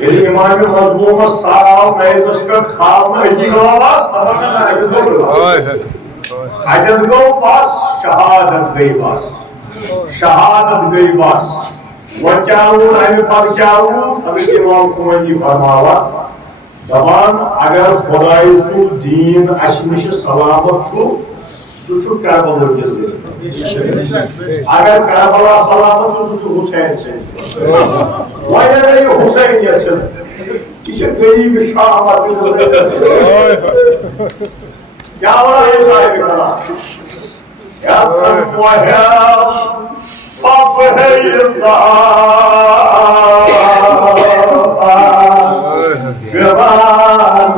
Yeli imam-ı mazluma sağ meclis bir khalma ediyor bas, tamam adet go bas, şehadet gay bas. Şehadet gay bas. Ve kâvûn, aymi par kâvûn, Hazreti İmam Kumayi farmava. Daman agar Khudai su din aşmışı salamet şu, suçu Karbala gezdi. Agar Karbala salamet şu, suçu Hüseyin için. Vay ne Hüseyin geçin. İşte garibi şahmat bir Hüseyin geçin. Ya oraya sahibi kala. Yatsın muayyer, sabheyizda. Güven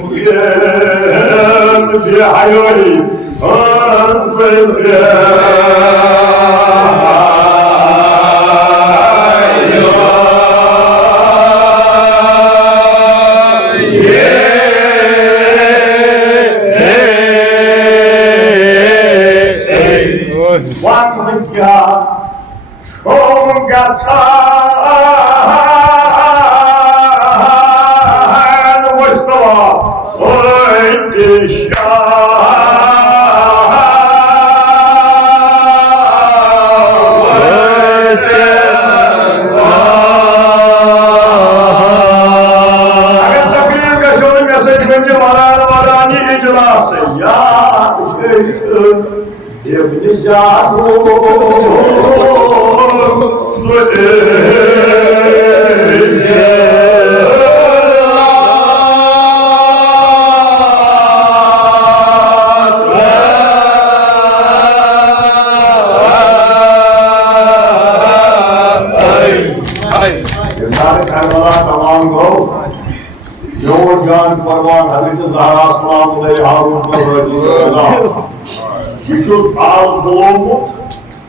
ufyen fi hayali anzilya. Vanhya Chongasa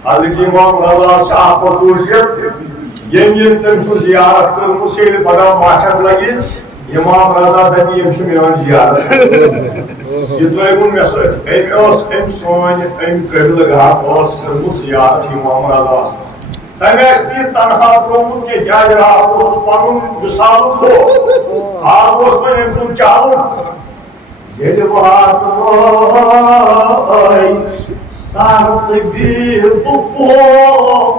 Hazreti İmam Raza Şah Pasurşet yengimden şu ziyaret kılmış şeyli bana mahşet lagi İmam Raza da bir yemşim yaman ziyaret Yıtraygun mesut em os em soğan em kırılı gâh os kılmış ziyaret İmam Raza Tameş bir tanha promut ke kya jara os panun misalu ko az osmen em sun çalun Yedi vaat vay sardı bir bufos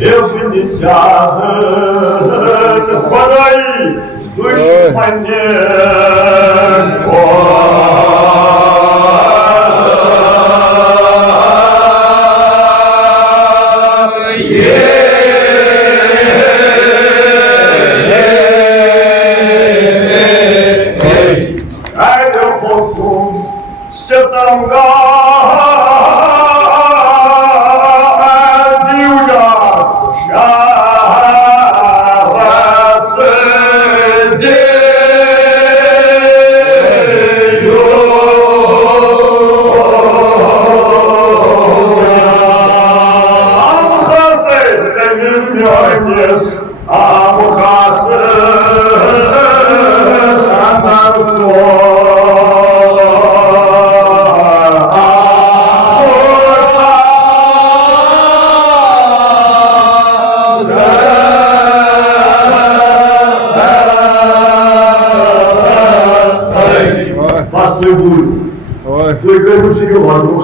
Hepiniz yahın Khudai düşmanı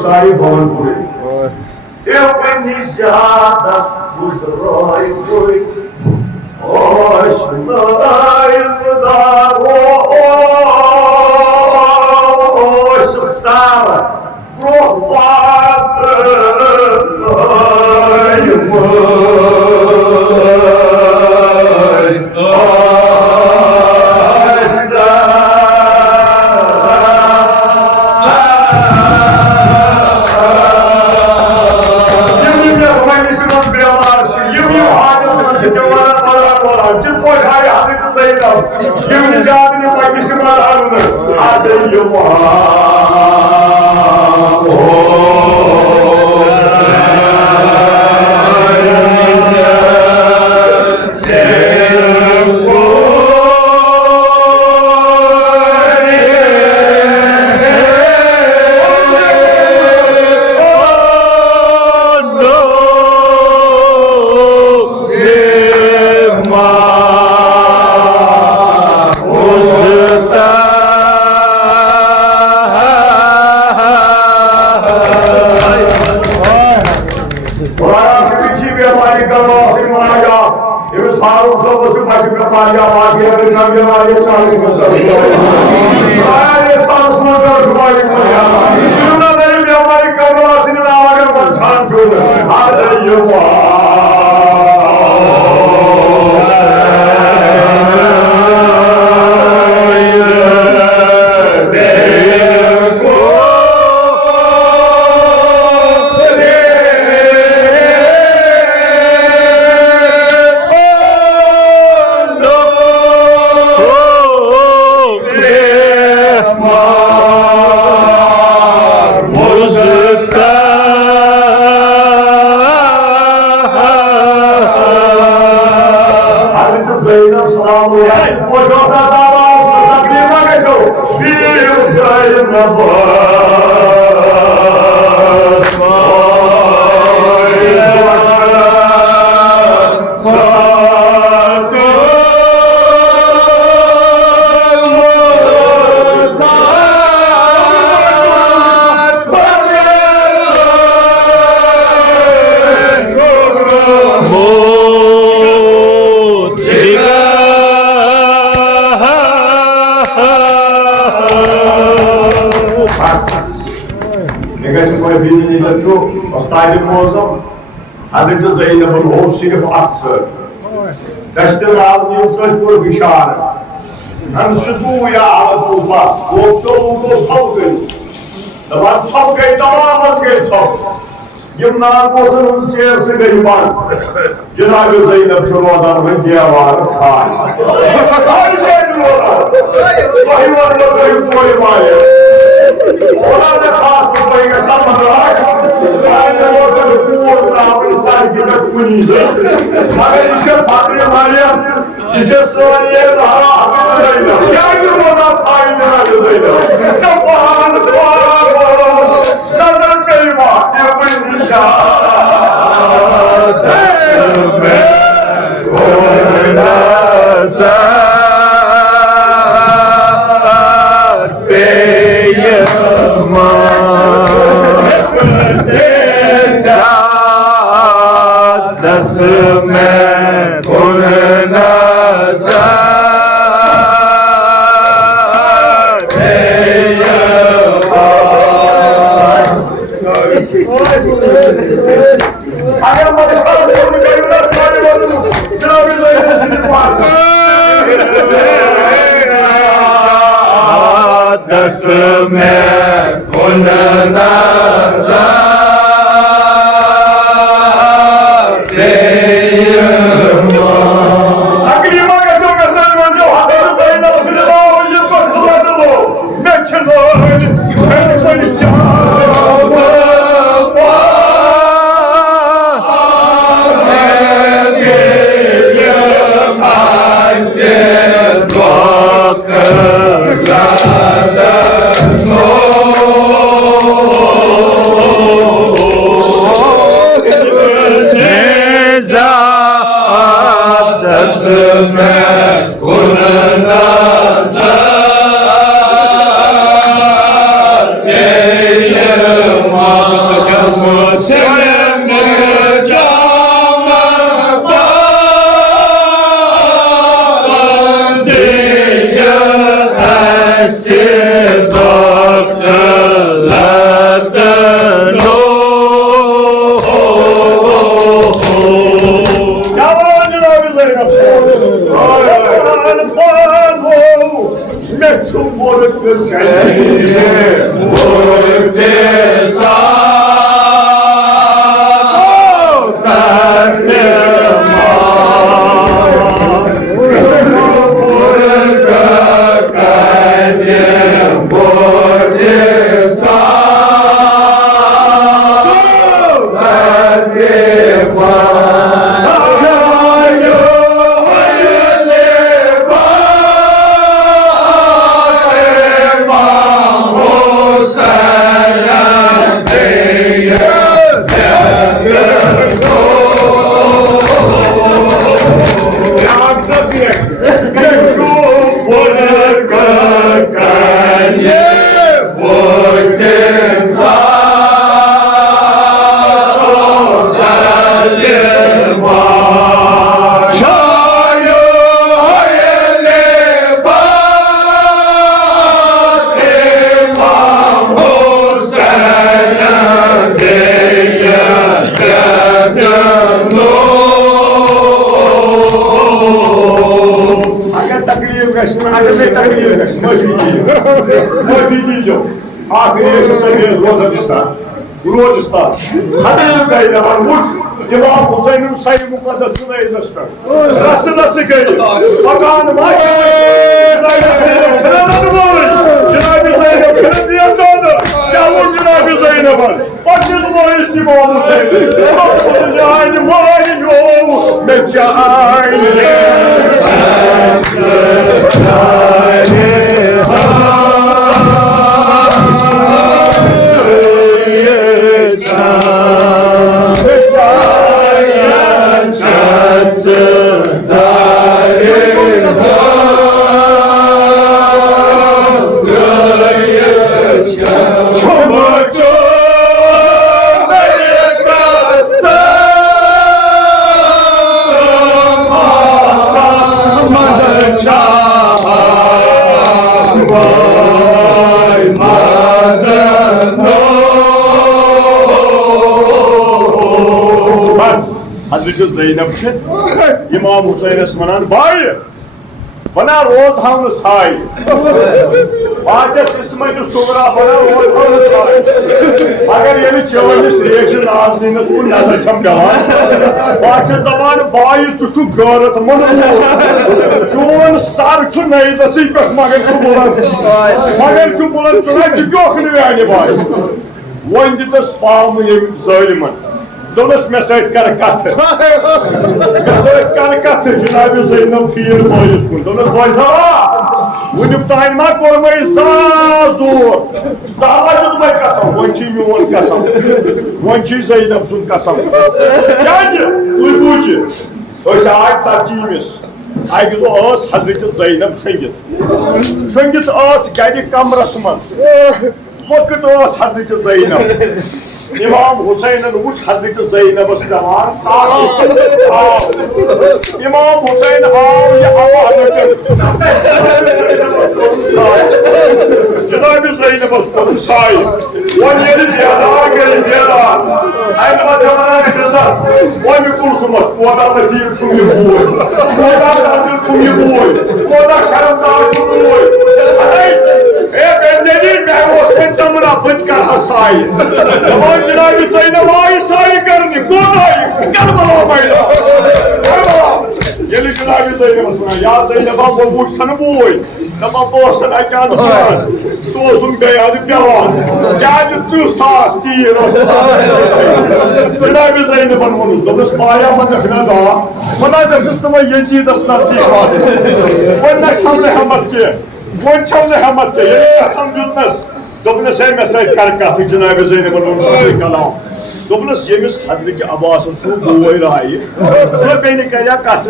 Sahi bhavan pure. Eu penizjadas buzroi koi. Osh naiz daro osh sara propat Kur'an-ı Şerif'i bir malik Allah'ın manaya. İmiz Harun Sobası Bacı bir maliye Bakiye Kırkan bir maliye sağlışmazlar. Maliye sağlışmazlar Malik manaya. Bununla benim bir malik Allah'ın ağabey Çan çoğu. Hadi Zeynep selamu aleyhi. O yoksa davasında bir geçiyor. Bir Zeynep Çok hastaydı muazzam. Hazreti Zeynep'in o sınıf atsı. Deştin ağzını söz kur bişarı. Hem sütû ya ala tufa. Korktu uğdu çabgın. Daman çabgın damamız gel çabgın. Yımdan bozunuz çeyirsi gıyman. Cenab-ı Zeynep çırvazanın diyavarı çay. Çay geldi ona. Çay var da koyup koymayı. Ona da khas bir koyu yaşanmadı aç. Yani orada bir uğur insan gibi kuniyse. Tabi içe fakri Meryem, içe Suriye daha Ahmet Zeynep. Geldi ona çay Cenab-ı Zeynep. Yapağını tuğanı. Kazan kıyma, yapın inşaat. Desme, oynasar, Desme, oynasar. Desme, oynasar. Hosanna. गश्न अगर मैं तकलीफ गश्न माफी दीजिए आखिरी सभी रोजिस्तान हदीस ज़ैनबन वुच इमाम हुसैन सही मुकद्दस सुनैज़स पे रस रस गई मकान माशा जनाब ज़ैनब फिर दिया चादर क्या वो जनाब ज़ैनबन पच्चीस मोइस इमाम हुसैन जान मारियो मैं जान ज़ैनब इमाम हुसैन वनान भाई बना रोज हम साई बाचस इसमें सुगरा बना रोज हम साई अगर ये चवनिस रिएक्शन आज दिन सुन नजर छम पेवान बाचस दबान भाई चुचु गरत मन चोन सर छु नैजसी पे मगर छु बुलन चुना जोखन वाने भाई वन दितस पाम ये ज़ालिमन दोनों में सैद कर कथ जनाब ज़ैनब फीर बोलिस कुन दोनों बोसा वुनिक तान मा कोर मै जोर साजुद मै कसम वन छी मोन कसम वन छी ज़ैनब सुन कसम क्या तु बुझ ओस आज सच्ची मिस आगे तो हजरत ज़ैनब शंगित गरि कमरस मन वक्त हजरत ज़ैनब इमाम हुसैन वुच हजरत ज़ैनबस दवान इमाम हुसैन आओ ये जनाब ज़ैनबस को साई वन ये बेदा गई बेदा एंड बचवाना बिजनेस वन कुर्सुमस कोदा लफीर छुमी बोय कोदा दादिल छुमी बोय कोदा शर्मदार छुमी बोय अरे ए बेंदेनी मैं उसमें तमना बच कर हसाई जनाब ज़ैनब आई साई करनी कोदाई करबला मैला करबला ये जनाब ज़ैनब सुना या ज़ैनब वो बुझन बोय तमा बोसन अकान कुरान सोसुम गया पेवान क्या तु सास तीर जनाब ज़ैनब वोन दोस माया मन ना दा मना दस तम यजीदस नजदीक वन छम हमत के वन छम हमत के ये कसम जुतनस दोपनस है मैं सैद कर कथ जनाब ज़ैनब वोन कलाम दोपनस यमिस हजरत अब्बास सु बोय राय सो बेन करया कथ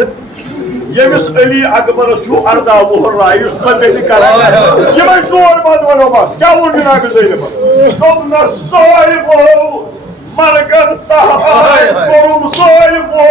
यमिस अली अकबर सु अर्दा वोहर राय सो बेन कर यमन जोर बात वनो बस क्या वो जनाब ज़ैनब दोपनस साहिबो मरगन तहाय कोम साहिबो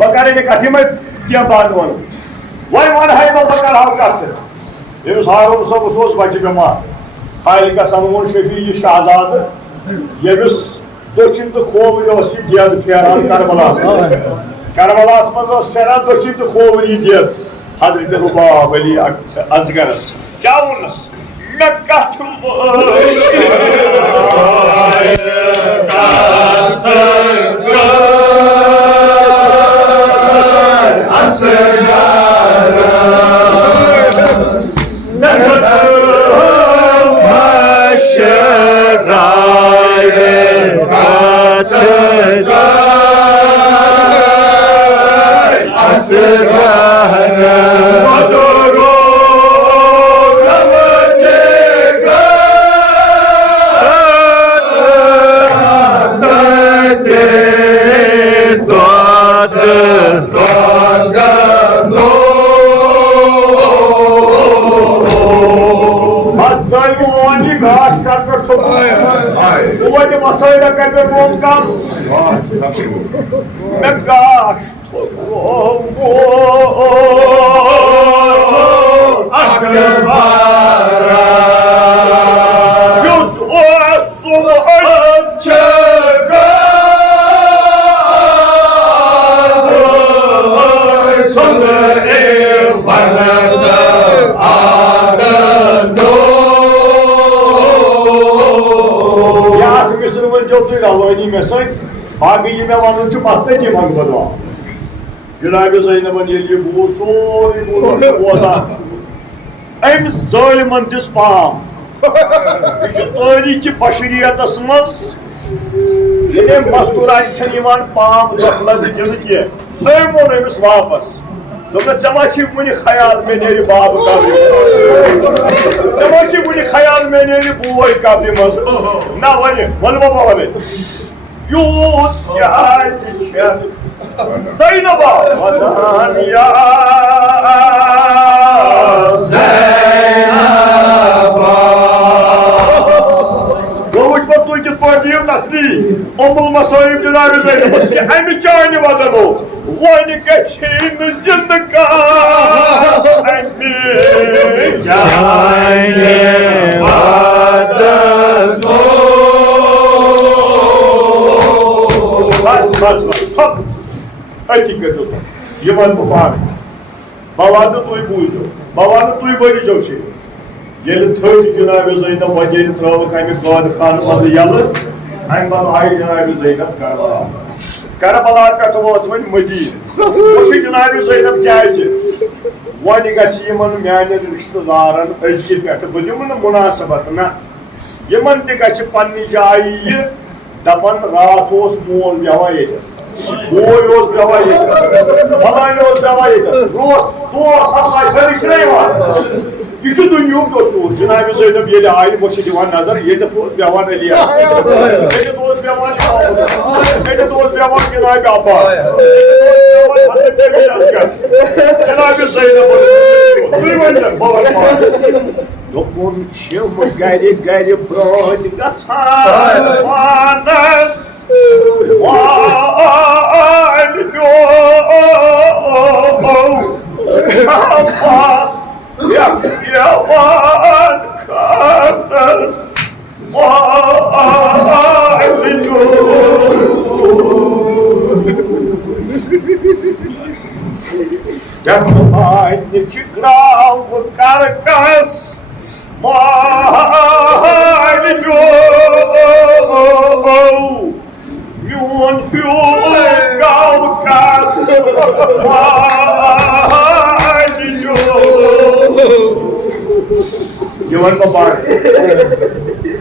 बकरे कथ मे क्या बात वन वन है बकर हाव कथ यमिस हारून सब सोस बच्चे बेमार खालिक समून शफी शहजाद यमिस दोचिन तो खोवरी गेद फेरान करबलास मज फेरान दोचिन तो खोवरी गेद हजरत हुबाब अली असगरस क्या वोनस मे कथ मसला कर काम मैं गाश में बाकी मे वन मसले मंग बदवा जनाब ज़ैनबन ये बूझ सोरी बोजान अम ज़ालिमन दिस पाम यह तारीख बशरियतस मज ये मस्तूर पाम दखलत दिन कह वोन अमिस वापस मा वुनि ख्याल मे नेरि बाब कब्र मा वुनि ख्याल मे नेरि बोय कब्र मज ना वन बाबा वन यूथ ज़ैनबा वदान या ज़ैनबा वुच पे तुम कित पे दियो तसली उम्मुल मसाइब जनाब ज़ैनब अमि चानि वदनो वन गछिन जिंदगा अमि चानि वदनो बस अति करो ये वन पान बवाद तुई बूझो बवाद तुई बरी जो से ये थर्ड जनाब ज़ैनब वगैरह त्राव कमि गाद खान मज यल अम बद आई जनाब ज़ैनब करबला पे वोच वन मदीन वह जनाब ज़ैनब क्या वन गन मान रिश्तेदारन अजि पे बह दिम मुनासबत ना यमन तह पन्ने जाय दपान रात मोल बेवा ये बोय बेवा ये फलान बेवा ये दोस्त हमसाय सारी यह दुनिया दोस्तूर जनाब ज़ैनब ये आई वो दिवान नजर ये बेवान अलिया ये बेवान जनाब अब्बास जनाब ज़ैनब दोपन गर गर ब्रोद गानस carcass Yun Gaukas Yuan Babar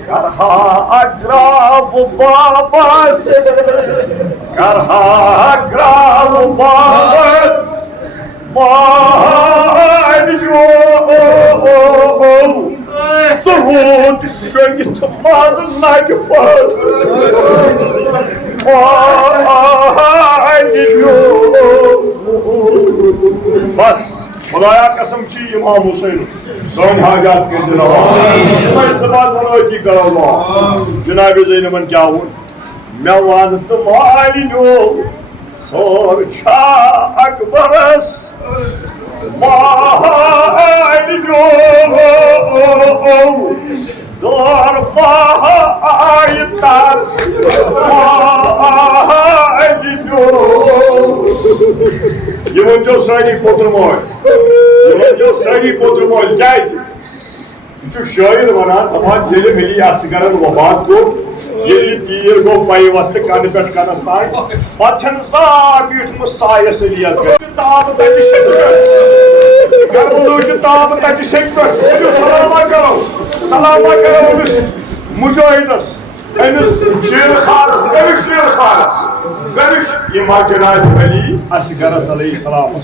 Karha Agrav Babas Karha Agrav Babas Surut schön Mazen like a fuss. Bas, Khudaya कसम छी इमाम हुसैन सोन हाजात के जनाब मैं सबात बनोती करो जनाब ज़ैनबन क्या हो मैं वान तुम्हारी नो और छा अकबरस Mahalyo Dor Mahaitas ये वो सारी पोत्र मोल ये वो सारी पोत्र मोल क्या है शायर वनान दपान ये अली असगरन वफात को ये तीर गो पाई वस्त कन पे कनस ताय पछन सार बीठ सायस अली असगर ताब तच शक कर ताब तच शक कर सलामा करो मुजाहिदस शेर खानस ये माजनाज अली असगर अलैहि सलाम